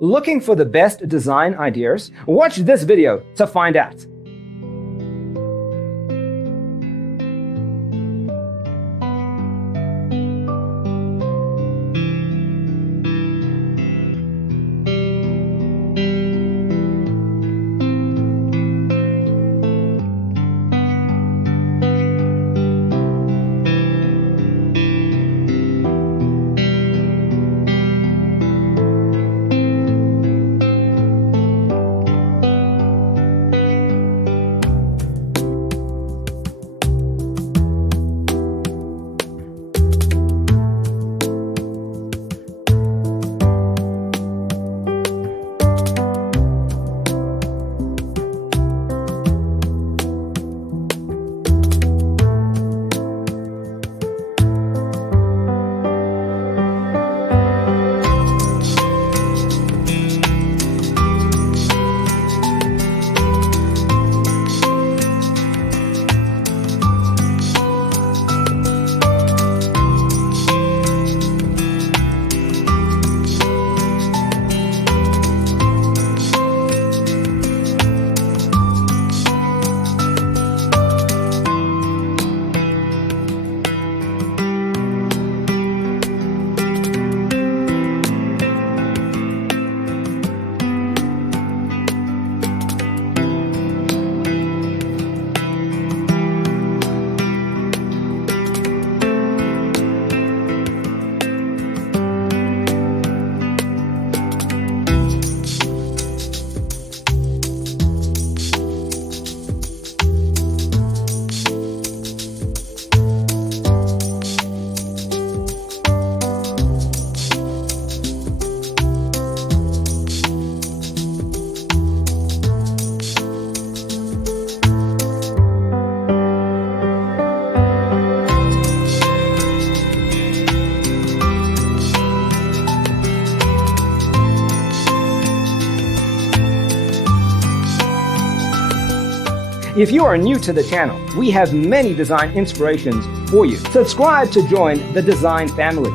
Looking for the best design ideas? Watch this video to find out. If you are new to the channel, we have many design inspirations for you. Subscribe to join the design family.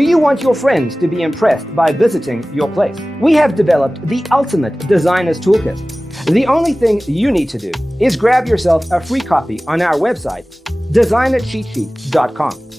Do you want your friends to be impressed by visiting your place? We have developed the ultimate designer's toolkit. The only thing you need to do is grab yourself a free copy on our website, designercheatsheet.com.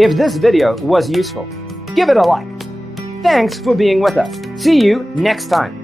If this video was useful, give it a like. Thanks for being with us. See you next time.